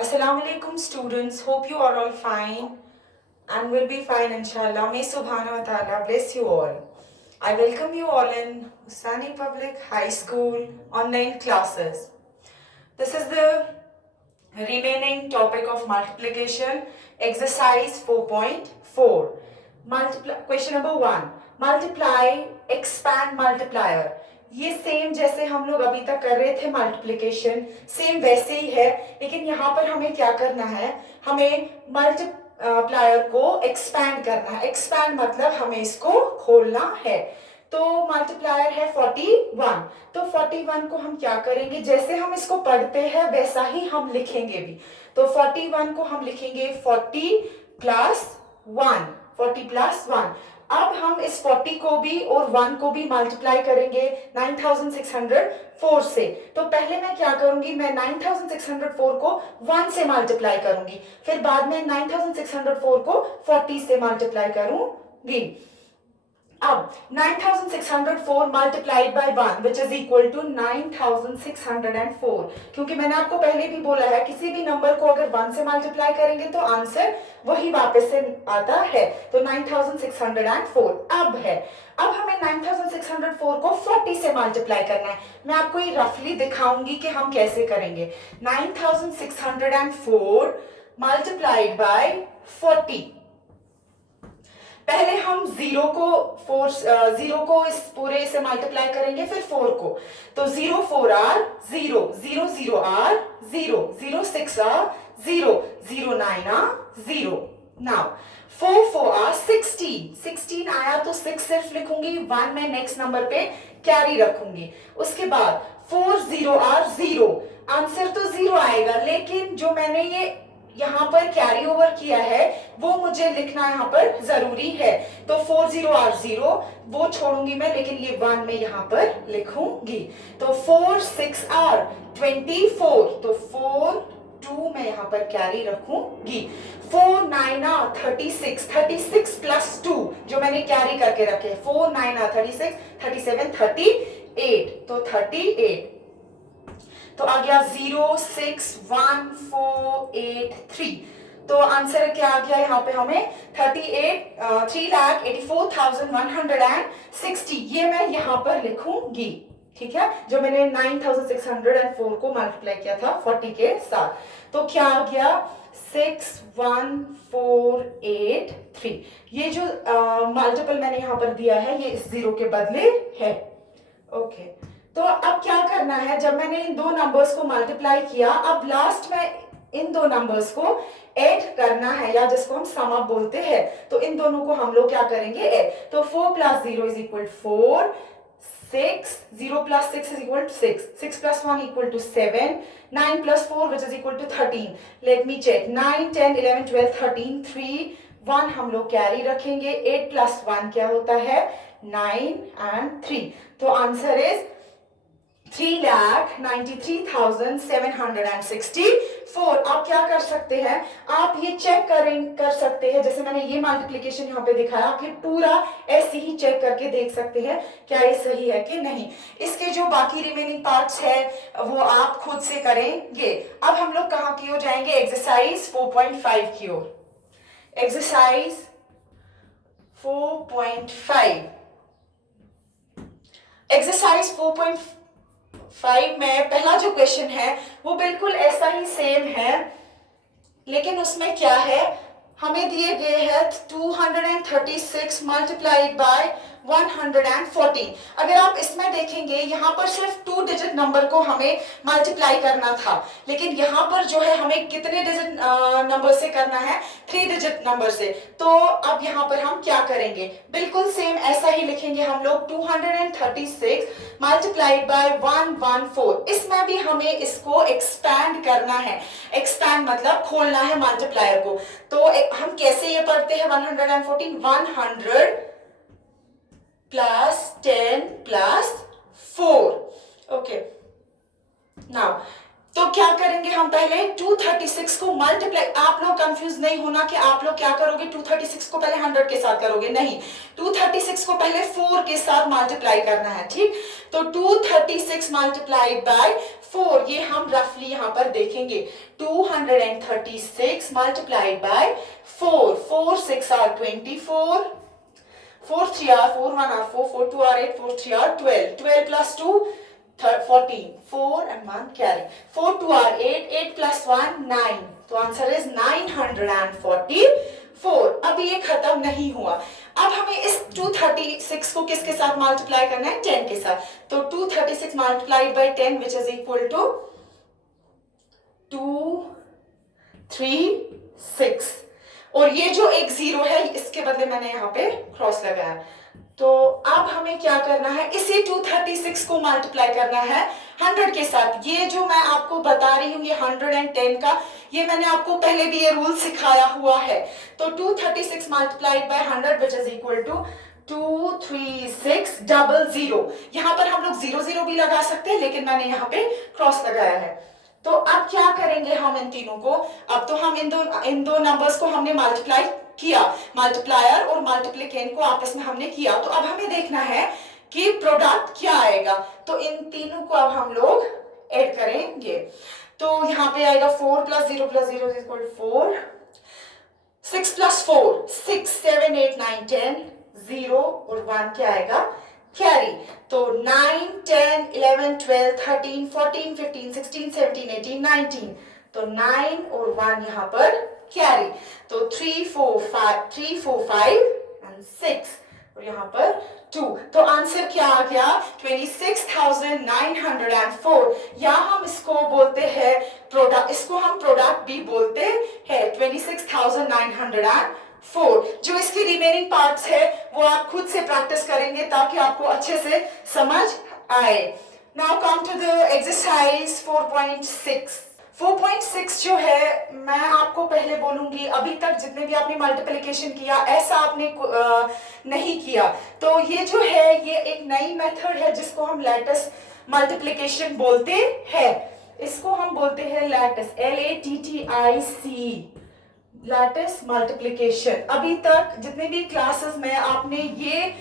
Assalamu alaikum students. Hope you are all fine and will be fine inshallah. May Subhanahu wa ta'ala bless you all. I welcome you all in Hussaini Public High School online classes. This is the remaining topic of multiplication, exercise 4.4. Question number 1. Multiply, expand multiplier. ये same जैसे हम लोग अभी तक कर रहे थे multiplication, same वैसे ही है, लेकिन यहाँ पर हमें क्या करना है, हमें मल्टीप्लायर को एक्सपैंड करना है. एक्सपैंड मतलब हमें इसको खोलना है. तो मल्टीप्लायर है 41. तो 41 को हम क्या करेंगे, जैसे हम इसको पढ़ते हैं वैसा ही हम लिखेंगे भी. तो 41 को हम लिखेंगे 40 प्लस 1. 40 प्लस 1. अब हम इस 40 को भी और 1 को भी मल्टीप्लाई करेंगे 9604 से. तो पहले मैं क्या करूंगी, मैं 9604 को 1 से मल्टीप्लाई करूंगी, फिर बाद में 9604 को 40 से मल्टीप्लाई करूंगी. अब 9604 multiplied by 1 which is equal to 9604. क्योंकि मैंने आपको पहले भी बोला है किसी भी नंबर को अगर 1 से मल्टीप्लाई करेंगे तो आंसर वही वापस से आता है. तो 9604 अब है. अब हमें 9604 को 40 से मल्टीप्लाई करना है. मैं आपको ये रफली दिखाऊंगी कि हम कैसे करेंगे. 9604 मल्टीप्लाइड बाय 40. पहले हम जीरो को इस पूरे से मल्टीप्लाई करेंगे, फिर 4 को. तो 0 4 are 0, 0 0 are 0, 0 6 are 0, 0 9 are 0. Now 4 4 are 16, 16 आया तो 6 सिर्फ लिखूंगी, 1 में नेक्स्ट नंबर पे कैरी रखूंगी. उसके बाद 4 0 आर 0. आंसर तो 0 आएगा, लेकिन जो मैंने ये यहाँ पर कैरी ओवर किया है वो मुझे लिखना यहाँ पर जरूरी है. तो 4 0 आर 0 वो छोड़ूंगी मैं, लेकिन ये 1 में यहाँ पर लिखूंगी. तो 4 6 आर 24. तो 4 2 मैं यहाँ पर कैरी रखूंगी. 4 9 आर 36, 36 प्लस 2 जो मैंने कैरी करके रखे. 4 9 आर 36, 37 38. तो 38. तो आ गया 0 6 1 4 8 3. तो आंसर क्या आ गया यहाँ पे हमें 3,84,160. ये मैं यहाँ पर लिखूंगी. ठीक है, जो मैंने 9604 को मल्टीप्लाई किया था 40 के साथ. तो क्या आ गया 61483. ये जो मल्टीपल मैंने यहाँ पर दिया है ये इस जीरो के बदले है. ओके. तो अब क्या करना है, जब मैंने इन दो नंबर्स को मल्टीप्लाई किया, अब लास्ट में इन दो नंबर्स को ऐड करना है, या जिसको हम सम अप बोलते हैं. तो इन दोनों को हम लोग क्या करेंगे, ऐड. तो 4 plus 0 is equal 4, 6 0 plus 6 is equal to 6, 6 plus 1 equal to 7, 9 plus 4 which is equal to 13. Let me check. 9 10 11 12 13 3 1 हम लोग कैरी रखेंगे. 8 प्लस 1 क्या होता है, 9 एंड 3. तो आंसर इज 3,93,764. आप क्या कर सकते हैं, आप ये चेक कर सकते हैं, जैसे मैंने ये मल्टीप्लिकेशन यहाँ पे दिखाया, आप ये पूरा ऐसे ही चेक करके देख सकते हैं क्या ये सही है कि नहीं. इसके जो बाकी रिमेनिंग पार्ट्स है वो आप खुद से करेंगे. अब हम लोग कहाँ की ओर जाएंगे, एक्सरसाइज 4.5 की ओर. एक्सरसाइज 4.5. एक्सरसाइज 4.5 में पहला जो क्वेश्चन है वो बिल्कुल ऐसा ही सेम है, लेकिन उसमें क्या है, हमें दिए गए हैं 236 मल्टीप्लाइड बाय 114. अगर आप इसमें देखेंगे यहाँ पर सिर्फ 2 डिजिट नंबर को हमें मल्टीप्लाई करना था, लेकिन यहाँ पर जो है हमें कितने डिजिट नंबर से करना है, 3 डिजिट नंबर से. तो अब यहाँ पर हम क्या करेंगे, बिल्कुल सेम ऐसा ही लिखेंगे हम लोग. 236 मल्टीप्लाइड बाय 114. इसमें भी हमें इसको एक्सपैंड करना है. एक्सपैंड मतलब खोलना है मल्टीप्लायर को. तो हम कैसे ये पढ़ते हैं 114, 100 प्लस 10 प्लस 4. ओके. नाउ तो क्या करेंगे हम पहले 236 को मल्टीप्लाई, आप लोग कंफ्यूज नहीं होना कि आप लोग क्या करोगे, 236 को पहले 100 के साथ करोगे, नहीं, 236 को पहले 4 के साथ मल्टीप्लाई करना है, ठीक। तो 236 मल्टीप्लाइड बाय 4, ये हम रफली यहां पर देखेंगे, 236 multiplied bye 4, 4 6 are 24, 4 3 are 4 1 are 4, 4 2 are 8, 4 3 are 12, 12 plus 2 14, 4 and 1 carry, 4 2 are 8, 8 plus 1 9, तो आंसर इज 944। अब ये खत्म नहीं हुआ, अब हमें इस 236 को किसके साथ मल्टीप्लाई करना है, 10 के साथ, तो 236 multiplied by 10 which is equal to 236, और ये जो एक जीरो है इसके बदले मैंने यहाँ पे क्रॉस लगाया। तो अब हमें क्या करना है, इसी 236 को मल्टीप्लाई करना है 100 के साथ। ये जो मैं आपको बता रही हूँ ये 110 का, ये मैंने आपको पहले भी ये रूल सिखाया हुआ है। तो 236 multiplied by 100 which is equal to 23600। यहाँ पर हम लोग 00 भी लगा सकते हैं, लेकिन मैंने यहाँ पे क्रॉस लगाया है। तो अब क्या करेंगे हम इन तीनों को, अब तो हम इन दो नंबर्स को हमने मल्टीप्लाई किया, मल्टीप्लायर और मल्टीप्लिकेंट को आपस में हमने किया, तो अब हमें देखना है कि प्रोडक्ट क्या आएगा। तो इन तीनों को अब हम लोग ऐड करेंगे, तो यहाँ पे आएगा 4 + 0 + 0 इज इक्वल 4, 6 + 4 6 7 8 9 10, 0 और 1 क्या आएगा, कैरी। तो 9 10 11 12 13 14 15 16 17 18 19, तो 9 और 1 यहाँ पर कैरी, तो 3 4 5 and 6 और यहाँ पर 2, तो आंसर क्या आ गया, 26,904। या हम इसको बोलते हैं प्रोडक्ट, इसको हम प्रोडक्ट भी बोलते हैं, 26,904। जो इसकी रिमेनिंग पार्ट्स है वो आप खुद से प्रैक्टिस करेंगे ताकि आपको अच्छे से समझ आए। Now come to the exercise 4.6। 4.6 जो है, मैं आपको पहले बोलूंगी, अभी तक जितने भी आपने मल्टीप्लिकेशन किया ऐसा आपने नहीं किया, तो ये जो है ये एक नई मेथड है जिसको हम लैटिस मल्टीप्लिकेशन बोलते हैं। इसको हम बोलते हैं लैटिस, LATTIC, लैटिस मल्टीप्लिकेशन। अभी तक जितने भी क्लासेस में आपने ये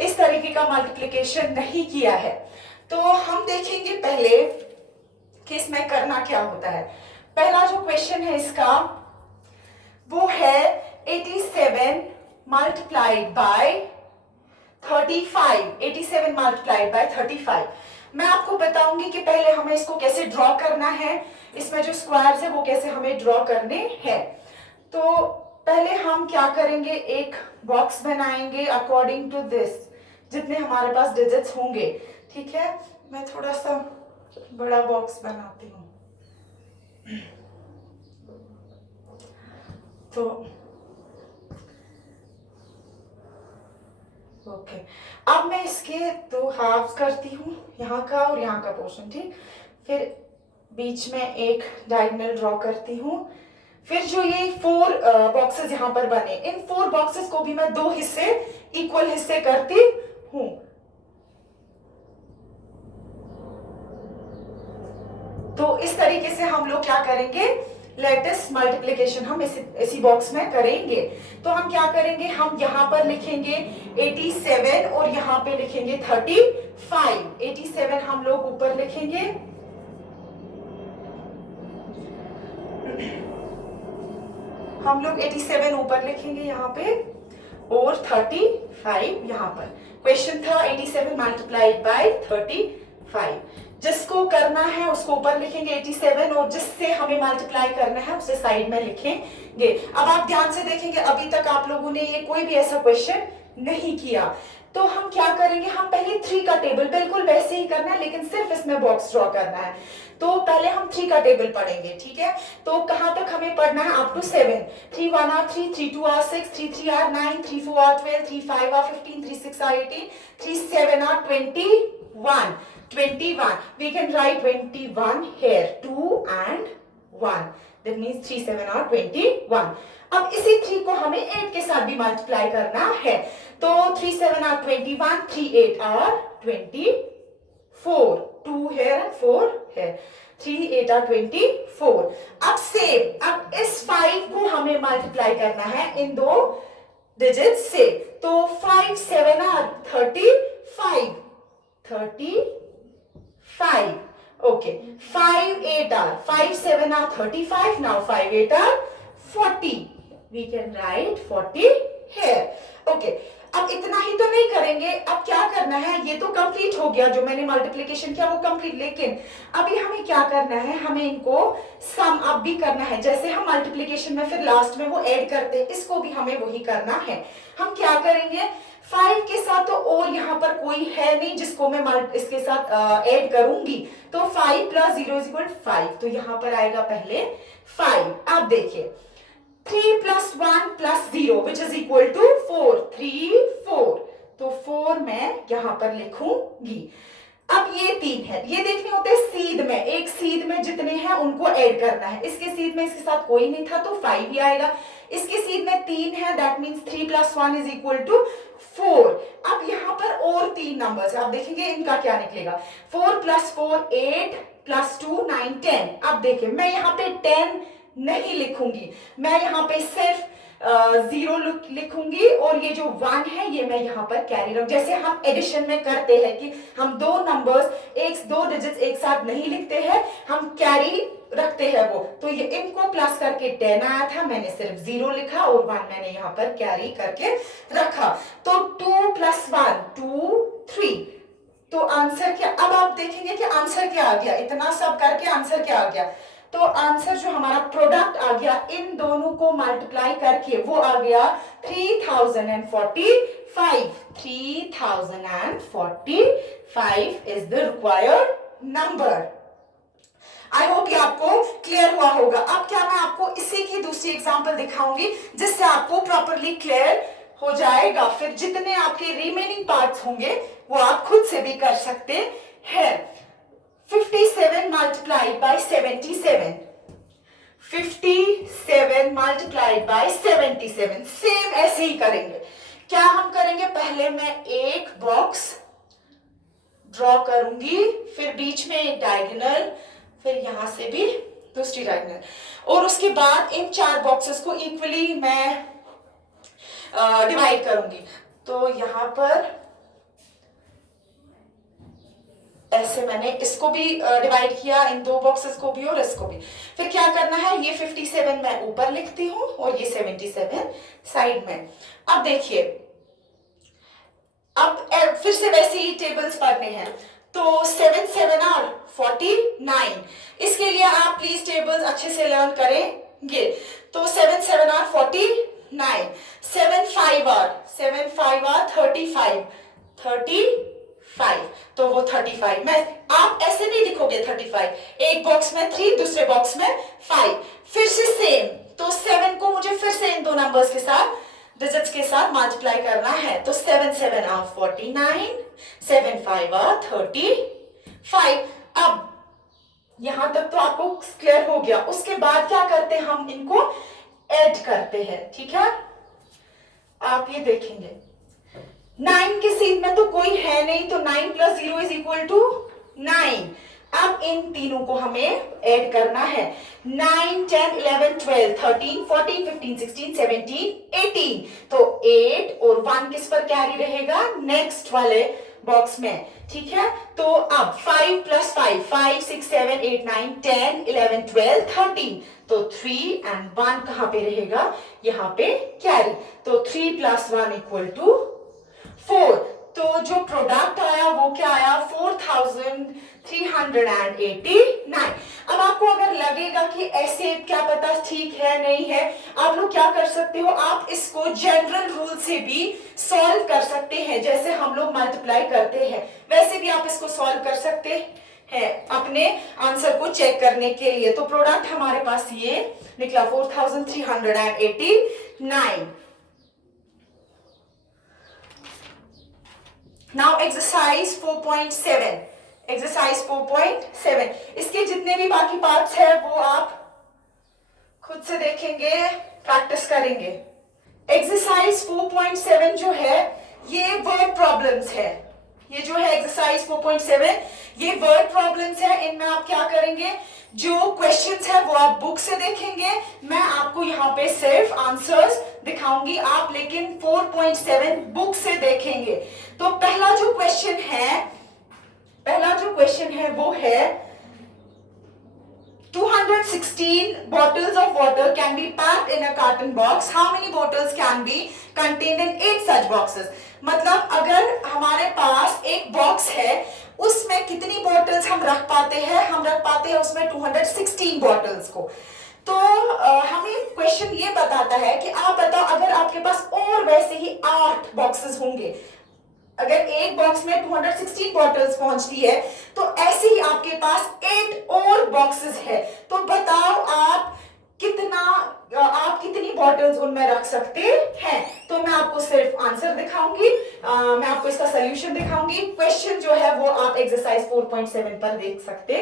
इस तरीके का मल्टीप्लिकेशन नहीं किया है। तो हम देखेंगे पहले कि इसमें करना क्या होता है। पहला जो क्वेश्चन है इसका वो है 87 मल्टीप्लाइड बाय 35, 87 मल्टीप्लाइड बाय 35। मैं आपको बताऊंगी कि पहले हमें इसको कैसे ड्रॉ करना है, इसमें जो स्क्वायर्स है वो कैसे हमें ड्रॉ करने हैं। तो पहले हम क्या करेंगे, एक बॉक्स बनाएंगे अकॉर्डिंग टू दिस, जितने हमारे पास डिजिट्स होंगे, ठीक है। मैं थोड़ा सा बड़ा बॉक्स बनाती हूँ। तो ओके, अब मैं इसके 2 हाफ्स करती हूँ, यहाँ का और यहाँ का पोर्शन, ठीक। फिर बीच में एक डायगोनल ड्रॉ करती हूँ। फिर जो ये 4 बॉक्सेस यहाँ पर बने, इन 4 बॉक्सेस को भी मैं 2 हिस्से, इक्वल हिस्से करती हूँ। तो इस तरीके से हम लोग क्या करेंगे, लेटेस्ट मल्टीप्लिकेशन हम इसी बॉक्स में करेंगे। तो हम क्या करेंगे, हम यहाँ पर लिखेंगे 87 और यहाँ पे लिखेंगे 35। 87 हम लोग ऊपर लिखेंगे, हम लोग 87 ऊपर लिखेंगे यहाँ पे, और 35 यहाँ पर। क्वेश्चन था 87 मल्टीप्लाइड बाय 35। जिसको करना है उसको ऊपर लिखेंगे 87, और जिससे हमें मल्टीप्लाई करना है उसे साइड में लिखेंगे। अब आप ध्यान से देखेंगे, अभी तक आप लोगों ने ये कोई भी ऐसा क्वेश्चन नहीं किया। तो हम क्या करेंगे, हम पहले 3 का टेबल बिल्कुल वैसे ही करना है, लेकिन सिर्फ इसमें बॉक्स ड्रॉ करना है। तो पहले हम 3 का टेबल पढ़ेंगे, ठीक है। तो कहां तक हमें पढ़ना है, up to 7। 3 1 are 3, 3 2 are 6, 3 3 are 9, 3 4 are 12, 3 5 are 15, 3 6 are 18, 3 7 are 21. 21. We can write 21 here. 2 and 1. That means 3 7 are 21. अब इसी 3 को हमें 8 के साथ भी मल्टीप्लाई करना है। तो 3 7 are 21, 3 8 are 24. 4, 2 here and 4 here, 3 8 are 24. अब सेम, अब इस 5 को हमें मल्टीप्लाई करना है इन दो डिजिट से, तो 5 7 are 35, 35. Okay, 5 8 are 5 7 are 35. Now 5 8 are 40. We can write 40 here. Okay. अब इतना ही तो नहीं करेंगे, अब क्या करना है, ये तो कंप्लीट हो गया, जो मैंने मल्टीप्लिकेशन किया वो कंप्लीट, लेकिन अभी हमें क्या करना है, हमें इनको सम अप भी करना है। जैसे हम मल्टीप्लिकेशन में फिर लास्ट में वो ऐड करते हैं, इसको भी हमें वही करना है। हम क्या करेंगे, 5 के साथ तो और यहाँ पर कोई है नहीं जिसको मैं इसके साथ ऐड करूंगी, तो 5 + 0 = 5, तो यहाँ पर आएगा पहले 5। अब देखिए 3 + 1 + 0 which is equal to 4, 3 4, तो 4 मैं यहाँ पर लिखूंगी। अब ये 3 है, ये देखने होते हैं सीध में, एक सीध में जितने हैं उनको ऐड करना है। इसके सीध में इसके साथ कोई नहीं था तो 5 ही आएगा, इसके सीध में 3 है, दैट मीन्स 3 + 1 = 4। अब यहाँ पर और 3 नंबर्स है, अब देखेंगे इनका क्या निकलेगा। 4 + 4 8 + 2 9 10। अब देखिए मैं यहाँ पे 10 नहीं लिखूंगी, मैं यहाँ पे सिर्फ 0 लिखूंगी, और ये जो 1 है ये मैं यहाँ पर कैरी रख, जैसे हम एडिशन में करते हैं कि हम दो नंबर्स दो डिजिट्स एक साथ नहीं लिखते हैं, हम कैरी रखते हैं वो, तो ये इनको प्लस करके 10 आया था, मैंने सिर्फ 0 लिखा और 1 मैंने यहाँ पर कैरी करके रखा, तो 2 + 1 2 3। तो आंसर क्या, अब आप देखेंगे कि आंसर क्या आ गया, इतना सब करके आंसर क्या आ गया, तो आंसर जो हमारा प्रोडक्ट आ गया इन दोनों को मल्टीप्लाई करके वो आ गया 3045। 3045 is the required number. I hope ये आपको क्लियर हुआ होगा। अब क्या मैं आपको इसी की दूसरी एग्जांपल दिखाऊंगी जिससे आपको प्रॉपरली क्लियर हो जाएगा, फिर जितने आपके रिमेनिंग पार्ट्स होंगे वो आप खुद से भी कर सकते हैं। 57 multiplied by 77, 57 multiplied by 77, same ऐसे ही करेंगे। क्या हम करेंगे, पहले मैं एक बॉक्स ड्रॉ करूंगी, फिर बीच में एक डायगोनल, फिर यहां से भी दूसरी डायगोनल, और उसके बाद इन 4 बॉक्सेस को इक्वली मैं डिवाइड करूंगी। तो यहां पर ऐसे मैंने इसको भी डिवाइड किया, इन 2 बॉक्सेस को भी और इसको भी। फिर क्या करना है, ये 57 मैं ऊपर लिखती हूँ और ये 77 साइड में। अब देखिए, अब फिर से वैसे ही टेबल्स पढ़ने हैं, तो 7 7 are 49। इसके लिए आप प्लीज टेबल्स अच्छे से लर्न करेंगे। तो 7 7 are 49, 7 5 are 35, 35, तो वो 35, मैं आप ऐसे नहीं लिखोगे 35, एक बॉक्स में 3 दूसरे बॉक्स में 5, फिर से सेम, तो 7 को मुझे फिर से इन दो नंबर्स के साथ डिजिट्स के साथ मल्टीप्लाई करना है, तो 7 7 are 49, 7 5 are 35। अब यहां तक तो आपको क्लियर हो गया। उसके बाद क्या करते हैं, हम इनको ऐड करते हैं, ठीक है। आप ये देखेंगे 9 के सीध में तो कोई है नहीं, तो 9 + 0 = 9। अब इन तीनों को हमें ऐड करना है, 9 10 11 12 13 14 15 16 17 18, तो 8 और 1 किस पर कैरी रहेगा, नेक्स्ट वाले बॉक्स में, ठीक है। तो अब 5 + 5 5 6 7 8 9 10 11 12 13, तो 3 and 1 कहां पे रहेगा, यहां पे कैरी, तो 3 + 1 = 4। तो जो प्रोडक्ट आया वो क्या आया, 4389। अब आपको अगर लगेगा कि ऐसे क्या पता ठीक है नहीं है, आप लोग क्या कर सकते हो, आप इसको जनरल रूल से भी सॉल्व कर सकते हैं, जैसे हम लोग मल्टीप्लाई करते हैं वैसे भी आप इसको सॉल्व कर सकते हैं अपने आंसर को चेक करने के लिए। तो प्रोडक्ट हमारे पास ये निकला 4389। Now exercise 4.7, exercise 4.7, इसके जितने भी बाकी पार्ट्स है वो आप खुद से देखेंगे, प्रैक्टिस करेंगे। एक्सरसाइज 4.7 जो है ये वर्ड प्रॉब्लम्स है, ये जो है एक्सरसाइज 4.7, ये वर्ड प्रॉब्लम्स है। इनमें आप क्या करेंगे, जो क्वेश्चंस है वो आप बुक से देखेंगे, मैं आपको यहाँ पे सिर्फ आंसर्स दिखाऊंगी, आप लेकिन 4.7 बुक से देखेंगे। तो पहला जो क्वेश्चन है वो है 216 bottles of water can be packed in a carton box. How many bottles can be contained in 8 such boxes? मतलब अगर हमारे पास एक बॉक्स है, उसमें कितनी बॉटल्स हम रख पाते हैं? हम रख पाते हैं उसमें 216 बॉटल्स को। तो हमें क्वेश्चन ये बताता है कि आप बताओ, अगर आपके पास और वैसे ही 8 बॉक्सेस होंगे, अगर एक बॉक्स में 216 बॉटल्स पहुंचती है, तो ऐसे ही आपके पास 8 और बॉक्सेस है, तो बताओ आप कितनी बॉटल्स उनमें रख सकते हैं। तो मैं आपको सिर्फ आंसर दिखाऊंगी, मैं आपको इसका सॉल्यूशन दिखाऊंगी। क्वेश्चन जो है वो आप एक्सरसाइज 4.7 पर देख सकते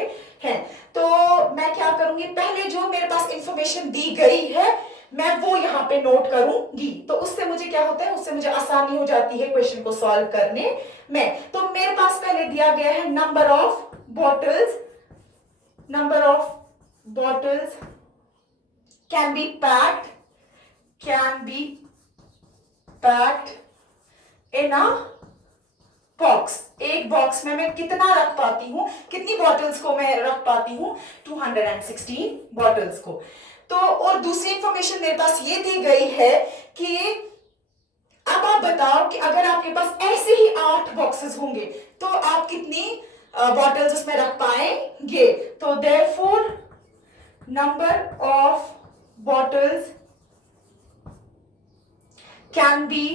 हैं। तो मैं क्या करूंगी, पहले जो मेरे पास इंफॉर्मेशन दी गई है मैं वो यहाँ पे नोट करूंगी, तो उससे मुझे क्या होता है, उससे मुझे आसानी हो जाती है क्वेश्चन को सॉल्व करने में। तो मेरे पास पहले दिया गया है number of bottles can be packed in a box. एक बॉक्स में मैं कितना रख पाती हूं, कितनी बॉटल्स को मैं रख पाती हूं, 216 बॉटल्स को। तो और दूसरी इंफॉर्मेशन मेरे पास ये दी गई है कि अब आप बताओ कि अगर आपके पास ऐसे ही 8 बॉक्सेस होंगे तो आप कितनी बॉटल्स उसमें रख पाएंगे। तो therefore number of bottles can be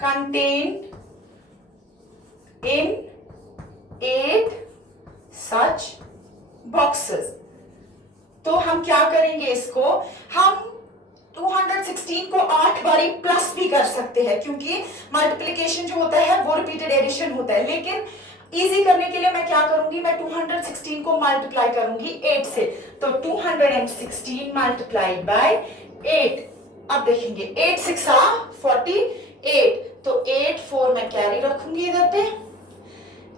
contained in 8 such boxes। तो हम क्या करेंगे, इसको हम 216 को 8 बारी प्लस भी कर सकते हैं, क्योंकि मल्टीप्लिकेशन जो होता है वो रिपीटेड एडिशन होता है। लेकिन इजी करने के लिए मैं क्या करूंगी, मैं 216 को मल्टीप्लाई करूंगी 8 से। तो 216 मल्टीप्लाइड बाय 8। अब देखेंगे 8 6 48, तो 8 4 मैं कैरी रखूंगी इधर पे,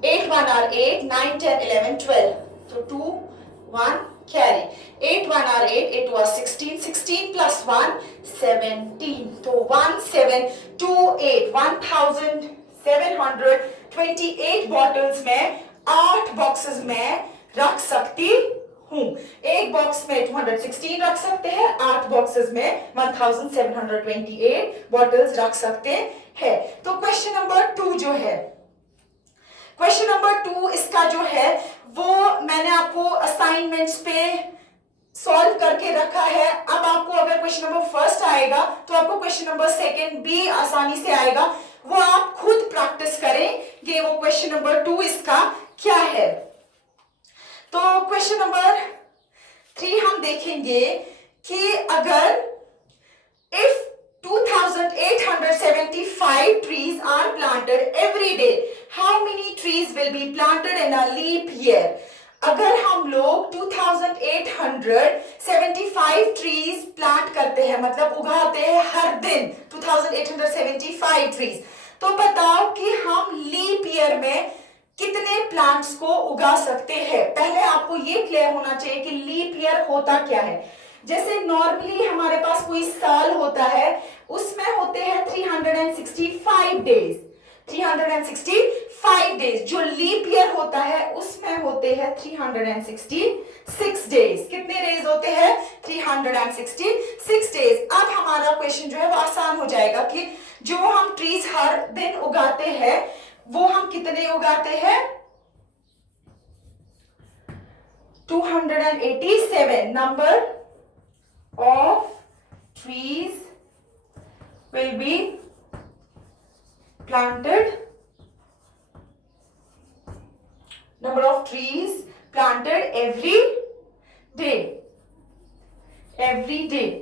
8 1 are 8, 9 10 11 12, तो 2 1 carry, 8 1 are 8, 8 2 are 16, 16 plus 1 17, तो 1 7 2 8, 1728 बॉटल्स में 8 बॉक्सेस में रख सकती हूं। एक बॉक्स में 216 रख सकते हैं, 8 बॉक्सेस में 1728 बॉटल्स रख सकते हैं। तो क्वेश्चन नंबर 2 जो है, क्वेश्चन नंबर 2 इसका जो है वो मैंने आपको असाइनमेंट्स पे सॉल्व करके रखा है। अब आपको अगर क्वेश्चन नंबर फर्स्ट आएगा तो आपको क्वेश्चन नंबर सेकंड भी आसानी से आएगा, वो आप खुद प्रैक्टिस करेंगे। वो क्वेश्चन नंबर 2 इसका क्या है। तो क्वेश्चन नंबर 3 हम देखेंगे कि अगर if 2875 trees are planted every day, how many trees will be planted in a leap year? अगर हम लोग 2875 ट्रीज प्लांट करते हैं, मतलब उगाते हैं हर दिन 2875 ट्रीज, तो बताओ कि हम लीप ईयर में कितने प्लांट्स को उगा सकते हैं। पहले आपको ये क्लियर होना चाहिए कि लीप ईयर होता क्या है। जैसे नॉर्मली हमारे पास कोई साल होता है, उसमें होते हैं 365 डेज, 365 डेज। जो लीप ईयर होता है उसमें होते हैं 366 डेज। कितने डेज होते हैं, 366 डेज। अब हमारा क्वेश्चन जो है वो आसान हो जाएगा कि जो हम ट्रीज हर दिन उगाते हैं वो हम कितने उगाते हैं, 287 number of trees will be planted, number of trees planted every day,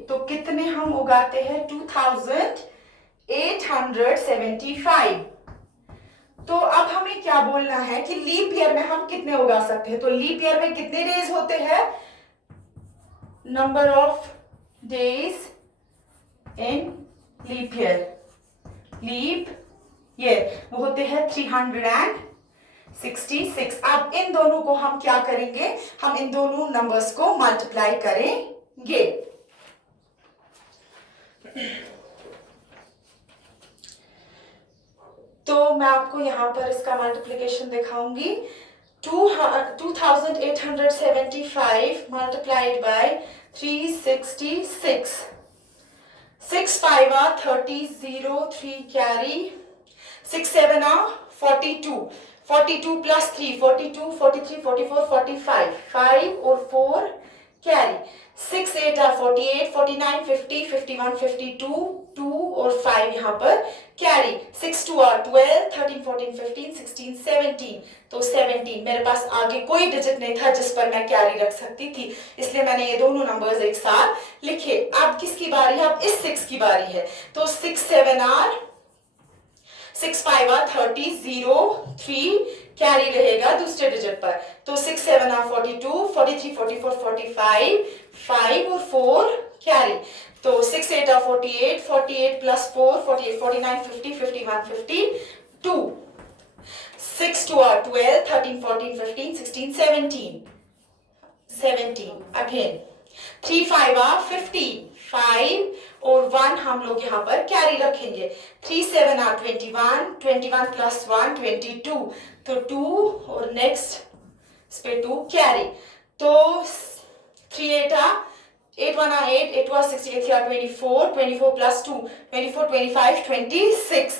तो कितने हम उगाते हैं, 2875। तो अब हमें क्या बोलना है कि लीप ईयर में हम कितने उगा सकते हैं। तो लीप ईयर में कितने डेज होते हैं, number of days in leap year, leap ये वो होते हैं 366। अब इन दोनों को हम क्या करेंगे, हम इन दोनों नंबर्स को मल्टीप्लाई करेंगे। तो मैं आपको यहां पर इसका मल्टीप्लिकेशन दिखाऊंगी। 2875 multiplied by 366. 6 5 are 30, 0 3 carry, 6 7 are 42, 42 plus 3 42, 43 44 45, 5 और 4 carry, 6 8 are 48, 49 50 51 52, 2 और 5 यहाँ पर कैरी, 6 2 are 12, 13 14 15 16 17, तो 17। मेरे पास आगे कोई डिजिट नहीं था जिस पर मैं कैरी रख सकती थी, इसलिए मैंने ये दोनों नंबर्स एक साथ लिखे। अब किसकी बारी है, अब इस 6 की बारी है, तो 6 7 are 6 5 are 30, 0 3 कैरी रहेगा दूसरे डिजिट पर, तो 6 7 are 42, 43 44 45, 5 और 4 कैरी, तो 6 8 are 48, 48 plus 4 48, 49 50 51 52, 6 2 are 12, 13 14 15 16 17 again, 3 5 are 50, 5 और 1 हम लोग यहाँ पर कैरी रखेंगे, 3 7 are 21, 21 plus 1 22, तो 2 और नेक्स्ट इस पे 2 कैरी, तो 3 8 are 8 1 are 8, 8 2 are 16, 8 3 are 24, 24 plus 2 24 25 26,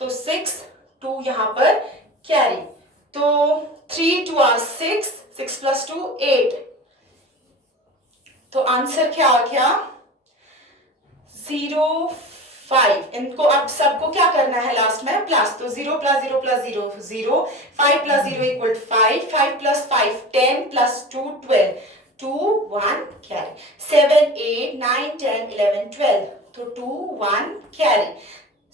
तो 6 2 यहाँ पर कैरी, तो 3 2 are 6, 6 plus 2 8, तो आंसर क्या आ गया 0 5। इनको अब सबको क्या करना है लास्ट में प्लस, तो 0 plus 0 plus 0 0, 5 plus 0 equal 5, 5 plus 5 10 plus 2 12, 2 1 carry, 7 8 9 10 11 12, तो 2 1 carry,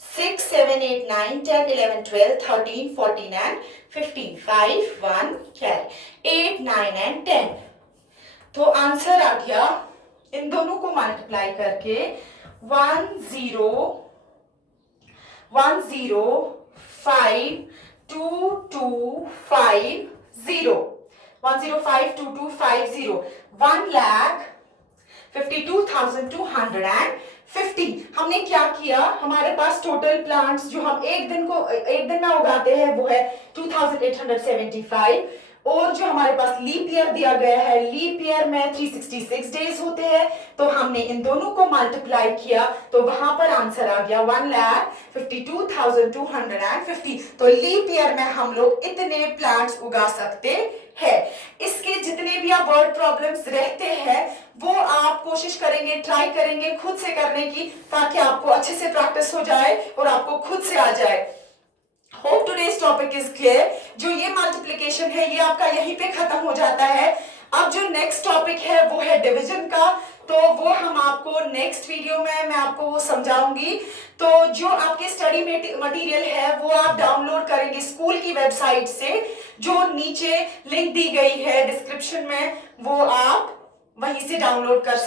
6 7 8 9 10 11 12 13 14 and 15, 5 1 carry, 8 9 and 10, तो आंसर आ गया इन दोनों को मल्टीप्लाई करके 1052250, 1052250, 1,52,250। हमने क्या किया, हमारे पास टोटल प्लांट्स जो हम एक दिन में उगाते हैं वो है 2875, और जो हमारे पास लीप ईयर दिया गया है, लीप ईयर में 366 डेज होते हैं, तो हमने इन दोनों को मल्टीप्लाई किया, तो वहां पर आंसर आ गया 1,52,250, तो लीप ईयर में हम लोग इतने प्लांट्स उगा सकते हैं। इसके जितने भी आप वर्ड प्रॉब्लम्स रहते हैं वो आप कोशिश करेंगे, ट्राई करेंगे खुद से करने की, ताकि आपको अच्छे से प्रैक्टिस हो जाए और आपको खुद से आ जाए। Hope today's topic is clear. जो ये मल्टीप्लिकेशन है ये आपका यहीं पे खत्म हो जाता है। अब जो नेक्स्ट टॉपिक है वो है डिवीजन का, तो वो हम आपको नेक्स्ट वीडियो में मैं आपको वो समझाऊंगी। तो जो आपके स्टडी मटेरियल है वो आप डाउनलोड करेंगे स्कूल की वेबसाइट से, जो नीचे लिंक दी गई है डिस्क्रिप्शन में, वो आप वहीं से डाउनलोड कर सकते हैं।